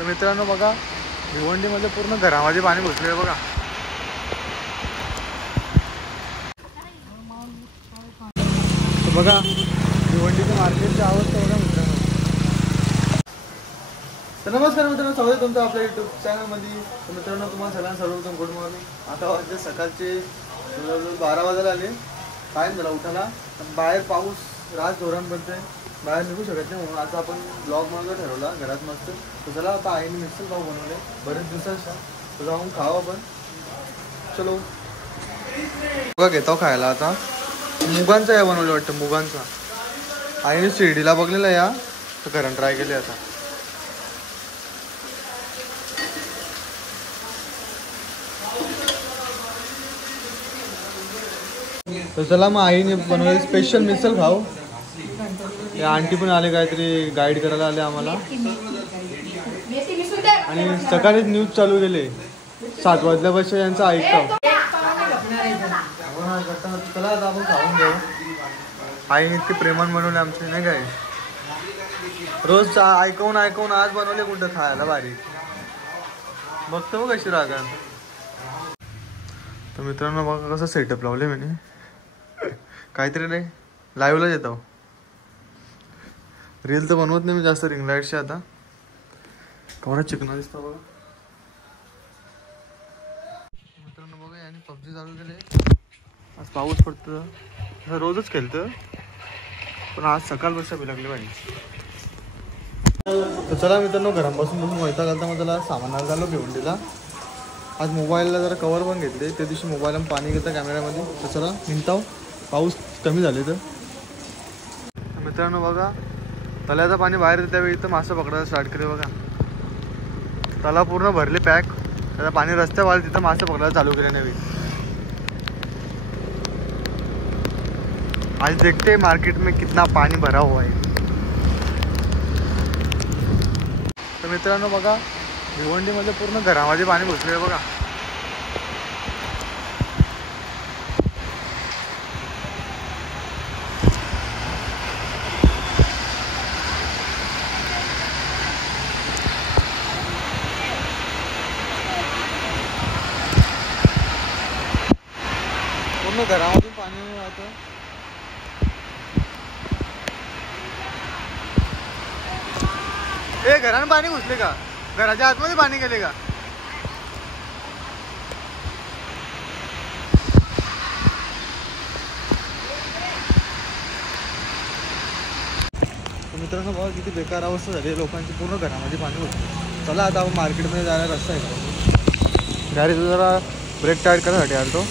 तर मित्रांनो बघा, भिवंडीमध्ये पूर्ण घरामध्ये पाणी घुसले बघा. तर बघा भिवंडीच्या मार्केटची अवस्था बघा मित्रांनो. तर नमस्कार मित्रांनो, स्वागत आहे तुमचं आपल्या यूट्यूब चॅनलमध्ये. तर मित्रांनो तुम्हाला सगळ्यांना सर्वप्रथम गुड मॉर्निंग. आता वाजले सकाळचे 12 वाजायला आले. टाईम झाला उठायला. बाहेर पाऊस रात जोरान पडतोय, बाहेर निघू शकत नाही. म्हणून आता आपण ब्लॉग बनवायला ठरवला घरात मस्त. तर चला आता आईने मिसल पाव बनवले बरेच दिवसाचा, तर जाऊन खाऊ आपण. चलो बघा घेतो खायला. आता मुगांचा या बनवले वाटतं, मुगांचा. आईने शिर्डीला बघलेला या, तर घरात ट्राय केले आता. तर चला मग आईने बनवले स्पेशल मिसल खाऊ. हे आंटी पण आले, काहीतरी गाईड करायला आले आम्हाला. आणि सकाळीच न्यूज चालू केले 7 वाजल्यापासून यांचं ऐकतो. चला आता आपण खाऊन घेऊ. आईने इतके प्रेमान बनवले आमचे, नाही काय. रोज ऐकवून ऐकवून आज बनवले कुठं खायला भारी. बघतो बघ कशी रागा. तर मित्रांनो बघा कसं सेटअप लावले मी. काहीतरी नाही, लाईव्हलाच येतो. रील तर बनवत नाही मी जास्त, रिंग लाईटची. आता केवढा चिकना दिसतो बघा मित्रांनो. बघा याने पबजी चालू केले. आज पाऊस पडतं, रोजच खेळतं, पण आज सकाळपासून बी लागले पाहिजे. तर चला मित्रांनो, घरापासून बसून वैताग घालता मग त्याला सामानाला झालो भिवंडीला. आज मोबाईलला जरा कवर पण घेतले, त्या दिवशी मोबाईलला पाणी घेतं कॅमेऱ्यामध्ये. तर चला निघताव, पाऊस कमी झाले. तर मित्रांनो बघा, तळ्याचं पाणी बाहेर येतं त्यावेळी इथं मासे पकडायला स्टार्ट केले बघा. तला पूर्ण भरले पॅक. त्याला पाणी रस्त्यावर तिथं मासे पकडायला चालू केले नवीन. आज देखते मार्केट में कितना पानी भरा हुआ है. तर मित्रांनो बघा, भिवंडीमध्ये पूर्ण घरामध्ये पाणी घुसले बघा. पूर्ण घरामधून पाणी वाहतं. ए घरानं पाणी घुसले का? घराच्या आतमध्ये पाणी गेले का? मित्रांनो बघा किती बेकार अवस्था झाली लोकांची. पूर्ण घरामध्ये पाणी घुसलं. चला आता आपण मार्केटमध्ये जायला रस्ता आहे. गाडीचा जरा ब्रेक टाईट करायसाठी आलो,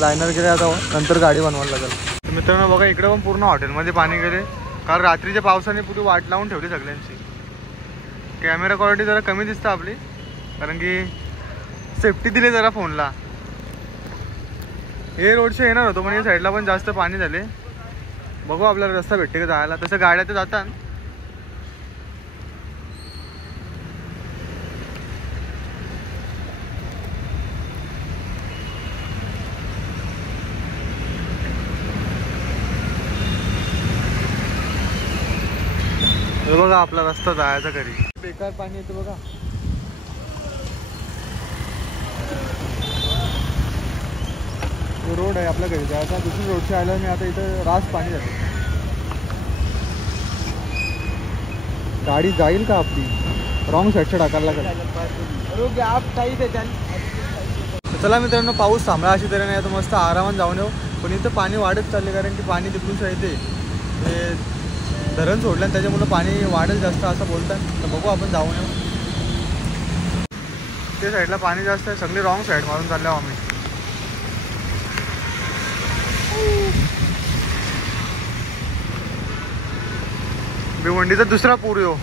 लायनर गेले. आता नंतर गाडी बनवायला लागेल. तर मित्रांनो बघा, इकडे पण पूर्ण हॉटेलमध्ये पाणी गेले, कारण रात्रीच्या पावसाने पुरी वाट लावून ठेवली सगळ्यांची. कॅमेरा क्वालिटी जरा कमी दिसतं आपली, कारण की सेफ्टी दिली जरा फोनला. हे रोडचे येणार होतो, पण या साईडला पण जास्त पाणी झाले. बघू आपल्याला रस्ता भेटते का जायला. तसं गाड्या तर जातात. बघा आपला रस्ता जायचा घरी. बेकार पाणी येतं बघा. रोड आहे आपल्या घरी जायचा. दुसरी रोडची आल्यावर मी आता इथं रास पाणी जाते. गाडी जाईल का आपली? रॉंग साईडच्या टाकायला लागेल. चला मित्रांनो, पाऊस थांबला अशी तऱ्हेने आता मस्त आरामात जाऊन येऊ. पण इथं पाणी वाढत चालले, कारण की पाणी तिकडून येते. ते धरण सोडलं, त्याच्यामुळं पाणी वाढेल जास्त असं बोलतात. तर बघू आपण जाऊन येऊ. ते साईडला पाणी जास्त आहे, सगळे रॉंग साईड मारून चालले आम्ही. भिवंडीचा दुसरा पूर येऊ.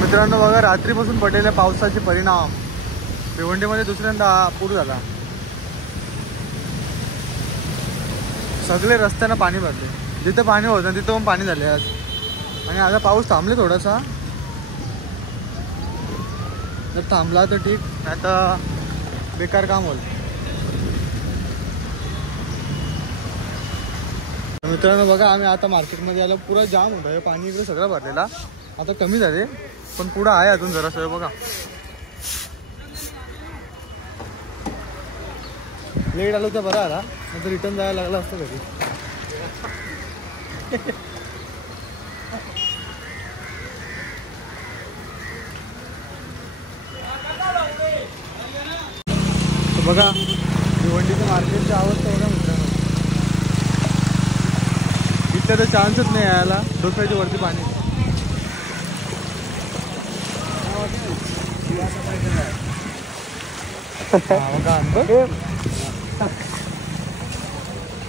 मित्रांनो बघा, रात्रीपासून पडलेल्या पावसाचे परिणाम भिवंडीमध्ये दुसऱ्यांदा पूर झाला. सगळे रस्त्यांना पाणी भरले. जिथं पाणी होतं तिथं पण पाणी झाले आज. आणि आता पाऊस थांबले थोडासा. जर थांबला तर ठीक, नाही तर बेकार काम होईल. मित्रांनो बघा, आम्ही आता मार्केटमध्ये आलो, पुरा जाम होता हे पाणी, इकडे सगळं भरलेला. आता कमी झाले पण पुढं आहे अजून जरा सगळं बघा. लेट आलो तर बरं आला, नंतर रिटर्न जायला लागला असतं घरी. बघा भिवंडीचं मार्केटची अवस्था बघा मित्रांनो. इथं तर चान्सच नाही यायला, डोक्याच्या वरती पाणी.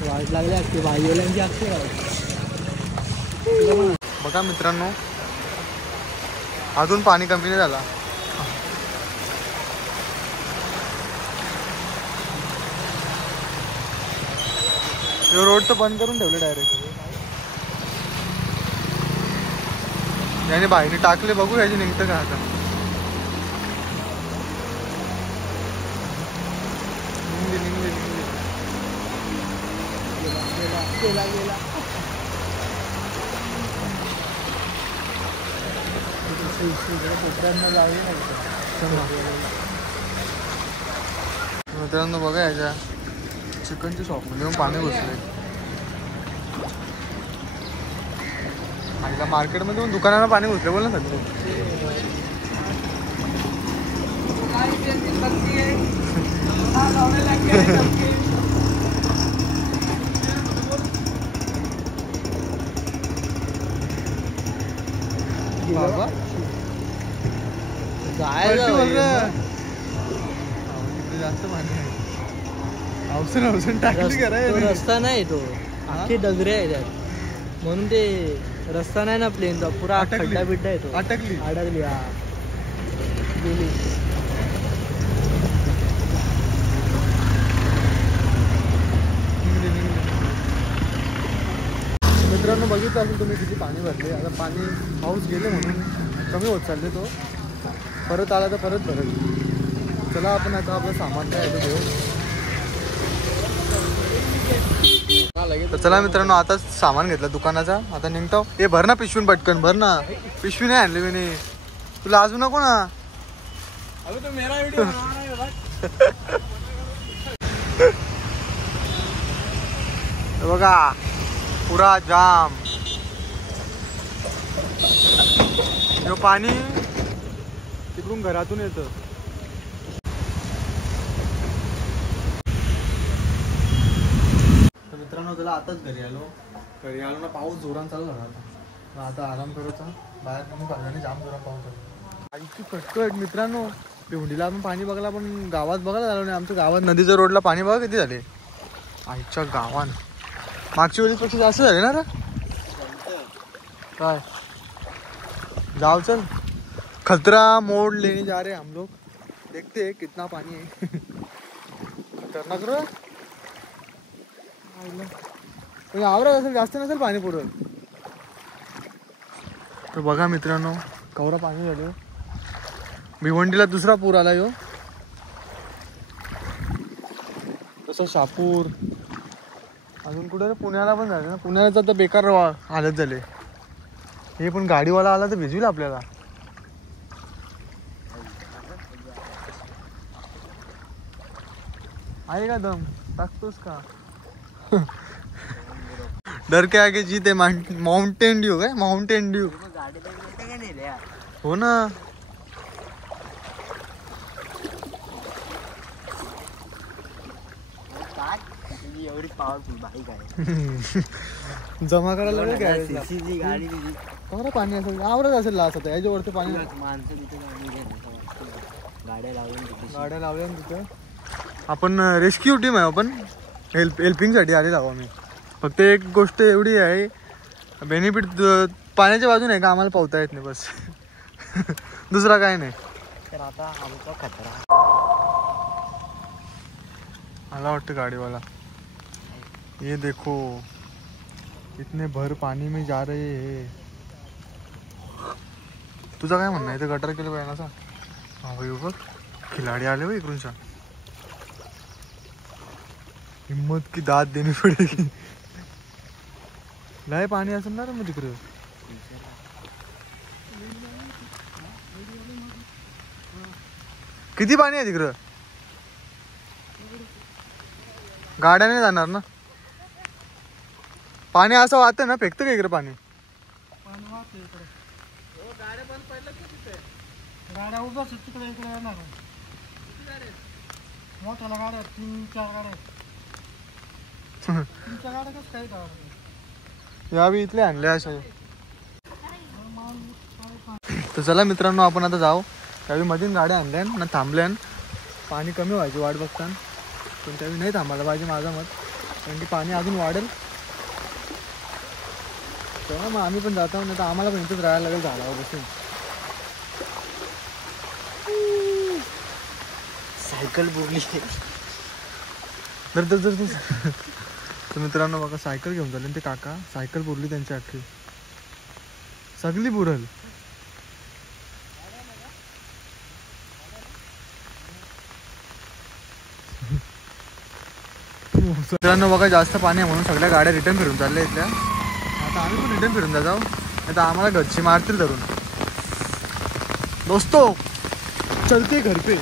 वाट लागली असते भाईवाल्यांची असते. बघा मित्रांनो, अजून पाणी कमी नाही झाला. रोड तर बंद करून ठेवले डायरेक्ट. याने बाईने टाकले, बघू याची निघतं का आता. निघले. मित्रांनो बघा, याच्या चिकनच्या शॉपमध्ये येऊन पाणी घुसले. आईला मार्केटमध्ये पण दुकानाला पाणी घुसले बोल ना सध्या. जास्त पाणी आहे. औषण टाकली करायला रस्ता नाही, तो आखी डगरे आहे त्यात, म्हणून ते रस्ता नाही ना प्लेनचा, पुरा खड्डा बिड्डा येतो. अडकली हा गेली. मित्रांनो बघितलं असेल तुम्ही किती पाणी भरले. आता पाणी पाऊस गेले म्हणून कमी होत चालले, तो परत आला तर परत भरत. चला आपण आता आपलं सामान काय आहे घेऊ. तर चला मित्रांनो, आता सामान घेतलं दुकानाचा, आता निघतो. हे भर ना पिशवीन, पटकन भर ना. पिशवी नाही आणली मी, तुला अजून नको ना. बघा पुरा जाम. हे पाणी तिकडून घरातून येतं. मित्रांनो त्याला आताच घरी आलो ना, पाऊस जोरान चालू झाला. आता आराम करायचा, बाहेर निघून पाहिजे, जाम जोरान पाऊस झाला. इतकी कटकट मित्रांनो. भिवंडीला आपण पाणी बघायला, पण गावात बघायला झालो नाही. आमच्या गावात नदीच्या रोडला पाणी बघा किती झाले आईच्या गावात. मागच्या वेळेसपेक्षा जास्त झाले ना रे. काय जाओ चल, खतरा मोड़ लेने जा रहे हम लोग, देखते हैं कितना पानी है. खतरनाक रे. आवरत असेल, जास्त नसेल पाणी पुढं. तर बघा मित्रांनो, कवरा पाणी झालं. भिवंडीला दुसरा पूर आला यो. तसं शापूर, अजून कुठे पुण्याला पण झालं ना. पुण्याला तर बेकार हालत झाले. हे पण गाडीवाला आला तर भिजविल आपल्याला. आहे का दम, टाकतोस का. डर के आगे जीत है. माउंटेन ड्यू काय, माउंटेन ड्यू. हो ना. एवढी पॉवरफुल बाईक आहे. जमा करायला लागेल गाडी. खरं पाणी असेल, आवरत असेल लास्ट आता याच्यावरती पाणी. माणसं तिथे गाड्या लावल्या तिथे. आपण रेस्क्यू टीम आहे, आपण हेल्पिंगसाठी आलेलो आहो आम्ही. फक्त एक गोष्ट एवढी आहे, बेनिफिट पाण्याच्या बाजूने आहे का, आम्हाला पावता येत नाही बस. दुसरा काय नाही. तर आता आमचा खतरा मला वाटतं गाडीवाला. ये देखो इतने भर पानी में जा रहे हैं. तुझा काय म्हणणं आहे, इथे गटर केलं पाहिजे ना. हा भाई बघ, खिलाडी आले हो इकडूनच्या. हिम्मत की दाद देनी पडेगी. लय पाणी असेल ना रे मग तिकडं. किती पाणी आहे तिकडं? गाड्याने जाणार ना. पाणी असं वाहतं ना, फेकतं का इकडे पाणी? गाड्या उभ्या तिकडे इकडे येणार मोठ्याला गाड्या 3-4 गाड्या 3-4 गाड्या कसं काही गाड्या यावी इथले आणले अशा. तर चला मित्रांनो आपण आता जाऊ. त्यावेळी मधीन गाड्या आणल्या ना थांबल्यान. पाणी कमी व्हायची वाट बघताना, पण त्यावेळी नाही थांबायला पाहिजे माझं मत, कारण की पाणी अजून वाढेल. तेव्हा मग आम्ही पण जातो, नाही तर आम्हाला पण इथंच राहायला लागेल झाडावर बसून. सायकल बुरली. तर मित्रांनो बघा सायकल घेऊन झाले ते काका. सायकल बुरली त्यांची अख्खी, सगळी बुरल. मित्रांनो बघा जास्त पाणी आहे म्हणून सगळ्या गाड्या रिटर्न फिरून चालल्या इथल्या. आता आम्ही पण रिटर्न फिरून जाऊ, नाही तर आम्हाला घरची मारतील धरून. दोस्तो चलते घर पे.